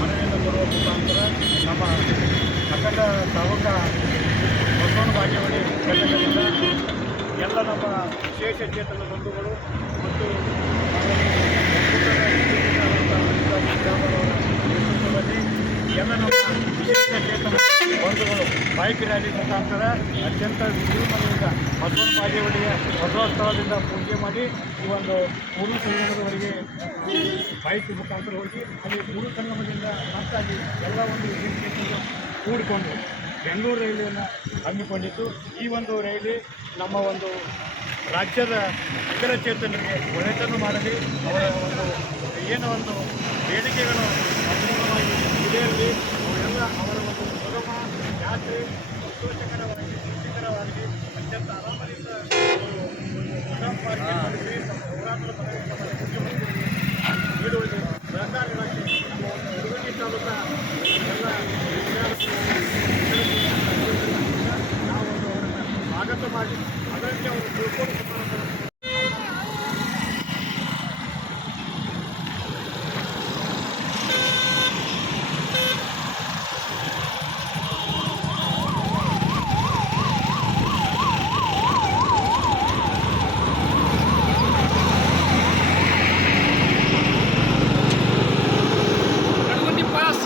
ಮನೆಯಿಂದ ಬರುವ ಮುಖಾಂತರ ನಮ್ಮ ಅಖಂಡ ತಾಲೂಕ ಬಸವನ ಬಾಗೇವಾಡಿ ಘಟಕದಿಂದ ಎಲ್ಲ ನಮ್ಮ ವಿಶೇಷ ಚೇತನ ಬಂಧುಗಳು ಮತ್ತು ನೇತೃತ್ವದಲ್ಲಿ ಎಲ್ಲ ನಮ್ಮ ವಿಶೇಷ ಚೇತನ ಬಂಧುಗಳು ಬೈಕ್ ರ್ಯಾಲಿ ಮುಖಾಂತರ ಅತ್ಯಂತ ವಿಜೃಂಭಣೆಯಿಂದ ಬಸವನ ಬಾಗೇವಾಡಿಯ ಬಸವ ಸ್ಥಳದಿಂದ ಪೂಜೆ ಮಾಡಿ ಈ ಒಂದು ಗುರು ಸಂಗಮದವರೆಗೆ ಬೈಕ್ ಮುಖಾಂತರ ಹೋಗಿ ಅಲ್ಲಿ ಗುರು ಸಂಗಮದಿಂದ ಮತ್ತಾಗಿ ಎಲ್ಲ ಒಂದು ವಿಶೇಷ ಕೂಡಿಕೊಂಡು ಬೆಂಗಳೂರು ರೈಲಿಯನ್ನು ಹಮ್ಮಿಕೊಂಡಿದ್ದು ಈ ಒಂದು ರೈಲಿ ನಮ್ಮ ಒಂದು ರಾಜ್ಯದ ವಿಕಲಚೇತನರಿಗೆ ಒಳ್ಳೆತನ ಮಾಡಲಿ, ಅವರ ಒಂದು ಏನೋ ಒಂದು ಬೇಡಿಕೆಗಳು ಸಂಪೂರ್ಣವಾಗಿ ಈಡೇರಲಿ, ಅವೆಲ್ಲ ಅವರ ಒಂದು ಸುಗಮ ಯಾತ್ರೆ ಸಂತೋಷಕರವಾಗಿ ತೃಪ್ತಿಕರವಾಗಿ ಅತ್ಯಂತ ಆರಾಮದಿಂದ ಹೋರಾಟದ ಮುಖ್ಯಮಂತ್ರಿಗಳಿಗೆ ನೀಡುವುದು ಸಹಕಾರ ಇಲಾಖೆ ನಮ್ಮ ಒಂದು ಹುಡುಗನಿ ತಾಲೂಕಾ ಎಲ್ಲ ನಾವು ಒಂದು ಅವರನ್ನು ಸ್ವಾಗತ ಮಾಡಿ ಅದರಂತೆ ಅವರು ತಿಳ್ಕೊಂಡು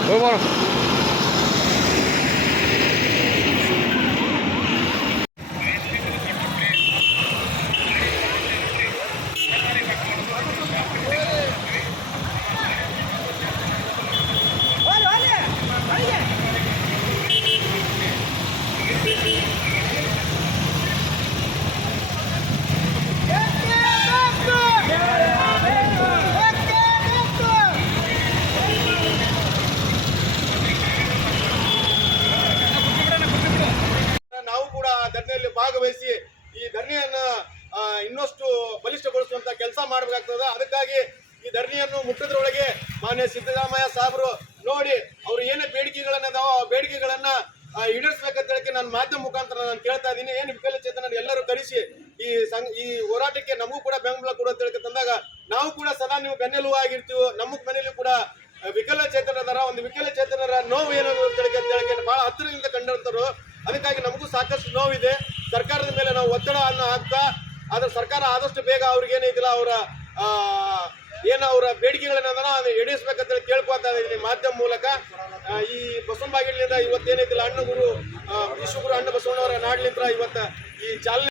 Vamos. ಧರಣಿಯಲ್ಲಿ ಭಾಗವಹಿಸಿ ಈ ಧರಣಿಯನ್ನು ಇನ್ನಷ್ಟು ಬಲಿಷ್ಠಗೊಳಿಸುವಂತ ಕೆಲಸ ಮಾಡಬೇಕಾಗ್ತದೆ. ಅದಕ್ಕಾಗಿ ಈ ಧರಣಿಯನ್ನು ಮುಟ್ಟದ್ರೊಳಗೆ ಮಾನ್ಯ ಸಿದ್ದರಾಮಯ್ಯ ಸಾಹೇಬರು ನೋಡಿ ಅವ್ರು ಏನೇ ಬೇಡಿಕೆಗಳನ್ನದಾವ ಆ ಬೇಡಿಕೆಗಳನ್ನ ಈಡೇರಿಸಬೇಕಂತ ಹೇಳಕ್ಕೆ ನಾನು ಮಾಧ್ಯಮ ಮುಖಾಂತರ ನಾನು ಕೇಳ್ತಾ ಇದ್ದೀನಿ. ಏನು ವಿಕಲಚೇತನ ಎಲ್ಲರೂ ಕರೆಸಿ ಈ ಹೋರಾಟಕ್ಕೆ ನಮಗೂ ಕೂಡ ಬೆಂಬಲ ಕೊಡು ಅಂತ ಹೇಳಕ್ಕೆ ತಂದಾಗ ನಾವು ಕೂಡ ಸದಾ ನೀವು ಬೆನ್ನೆಲುಬು ಆಗಿರ್ತೀವಿ. ನಮ್ಮ ಮನೆಯಲ್ಲಿ ಕೂಡ ವಿಕಲಚೇತನರ ಒಂದು ವಿಕಲಚೇತನರ ನೋವು ಏನು ಅಂತ ಹೇಳಕ್ಕೆ ಬಹಳ ಹತ್ತಿರದಿಂದ ಕಂಡಂತರು. ಅದಕ್ಕಾಗಿ ನಮಗೂ ಸಾಕಷ್ಟು ನೋವಿದೆ. ಸರ್ಕಾರದ ಮೇಲೆ ನಾವು ಒತ್ತಡವನ್ನು ಹಾಕ್ತಾ ಆದ್ರೆ ಸರ್ಕಾರ ಆದಷ್ಟು ಬೇಗ ಅವ್ರಿಗೇನಿದಿಲ್ಲ ಅವರ ಅವರ ಬೇಡಿಕೆಗಳನ್ನ ಈಡೇರಿಸಬೇಕಂತ ಕೇಳ್ಕೊತಾ ಇದ್ದೀನಿ ಮಾಧ್ಯಮ ಮೂಲಕ. ಈ ಬಸವನ ಬಾಗೇವಾಡಿಯಿಂದ ಇವತ್ತೇನಿದಿಲ್ಲ ಅಣ್ಣಗುರು ವಿಶ್ವಗುರು ಅಣ್ಣ ಬಸವಣ್ಣವರ ನಾಡ್ಲಿಂದ ಇವತ್ತು ಈ ಚಾಲನೆ